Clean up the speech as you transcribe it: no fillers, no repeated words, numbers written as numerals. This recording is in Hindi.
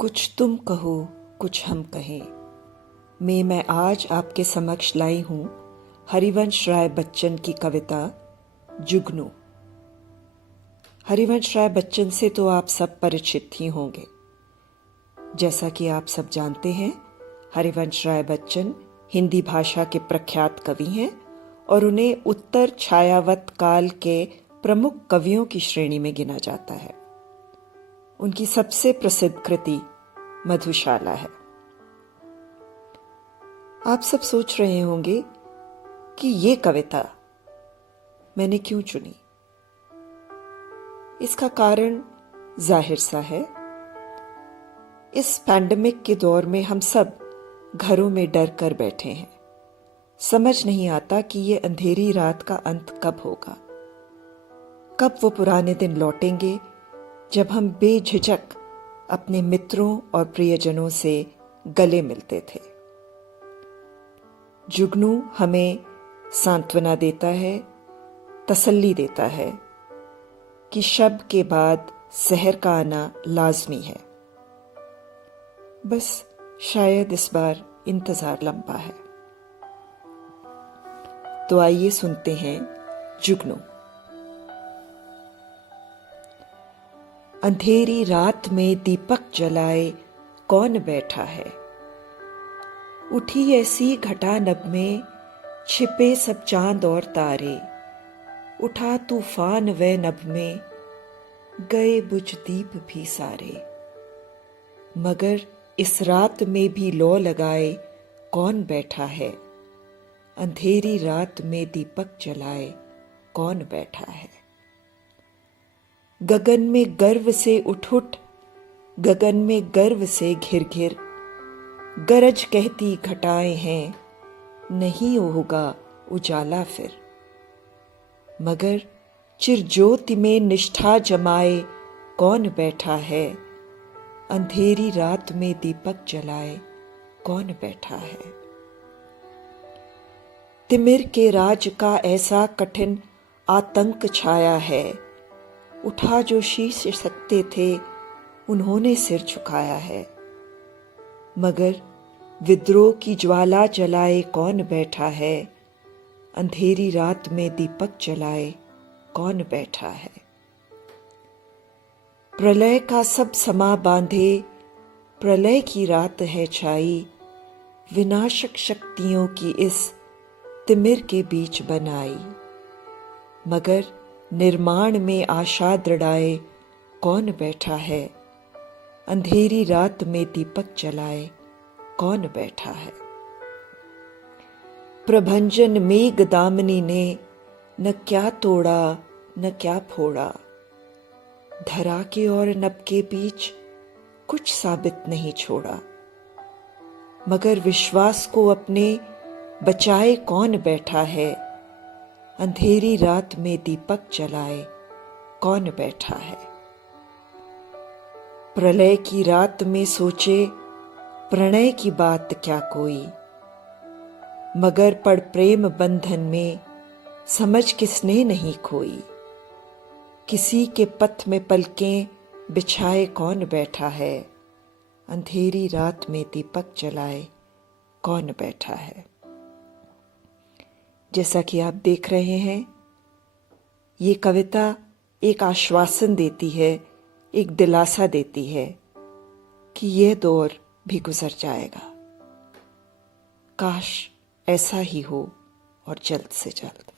कुछ तुम कहो कुछ हम कहें में मैं आज आपके समक्ष लाई हूं हरिवंश राय बच्चन की कविता जुगनू। हरिवंश राय बच्चन से तो आप सब परिचित ही होंगे। जैसा कि आप सब जानते हैं, हरिवंश राय बच्चन हिंदी भाषा के प्रख्यात कवि हैं और उन्हें उत्तर छायावत काल के प्रमुख कवियों की श्रेणी में गिना जाता है। उनकी सबसे प्रसिद्ध कृति मधुशाला है। आप सब सोच रहे होंगे कि ये कविता मैंने क्यों चुनी। इसका कारण जाहिर सा है। इस पैंडेमिक के दौर में हम सब घरों में डर कर बैठे हैं। समझ नहीं आता कि ये अंधेरी रात का अंत कब होगा, कब वो पुराने दिन लौटेंगे जब हम बेझिझक अपने मित्रों और प्रियजनों से गले मिलते थे। जुगनू हमें सांत्वना देता है, तसल्ली देता है कि शब के बाद सहर का आना लाजमी है। बस शायद इस बार इंतजार लंबा है। तो आइए सुनते हैं जुगनू। अंधेरी रात में दीपक जलाए कौन बैठा है, उठी ऐसी घटा नभ में छिपे सब चांद और तारे, उठा तूफान व नभ में गए बुझ दीप भी सारे। मगर इस रात में भी लौ लगाए कौन बैठा है, अंधेरी रात में दीपक जलाए कौन बैठा है। गगन में गर्व से उठ उठ, गगन में गर्व से घिर घिर, गरज कहती घटाएं हैं नहीं होगा उजाला फिर। मगर चिरज्योति में निष्ठा जमाए कौन बैठा है, अंधेरी रात में दीपक जलाए कौन बैठा है। तिमिर के राज का ऐसा कठिन आतंक छाया है, उठा जो शीश सकते थे उन्होंने सिर झुकाया है। मगर विद्रोह की ज्वाला जलाए कौन बैठा है, अंधेरी रात में दीपक जलाए कौन बैठा है। प्रलय का सब समा बांधे प्रलय की रात है छाई, विनाशक शक्तियों की इस तिमिर के बीच बनाई। मगर निर्माण में आशा दृढ़ाए कौन बैठा है, अंधेरी रात में दीपक जलाए कौन बैठा है। प्रभंजन मेघ दामनी ने न क्या तोड़ा न क्या फोड़ा, धरा के और नभ के बीच कुछ साबित नहीं छोड़ा। मगर विश्वास को अपने बचाए कौन बैठा है, अंधेरी रात में दीपक जलाए कौन बैठा है। प्रलय की रात में सोचे प्रणय की बात क्या कोई, मगर पड़ प्रेम बंधन में समझ किसने नहीं खोई। किसी के पथ में पलकें बिछाए कौन बैठा है, अंधेरी रात में दीपक जलाए कौन बैठा है। जैसा कि आप देख रहे हैं, ये कविता एक आश्वासन देती है, एक दिलासा देती है कि यह दौर भी गुजर जाएगा। काश ऐसा ही हो और जल्द से जल्द।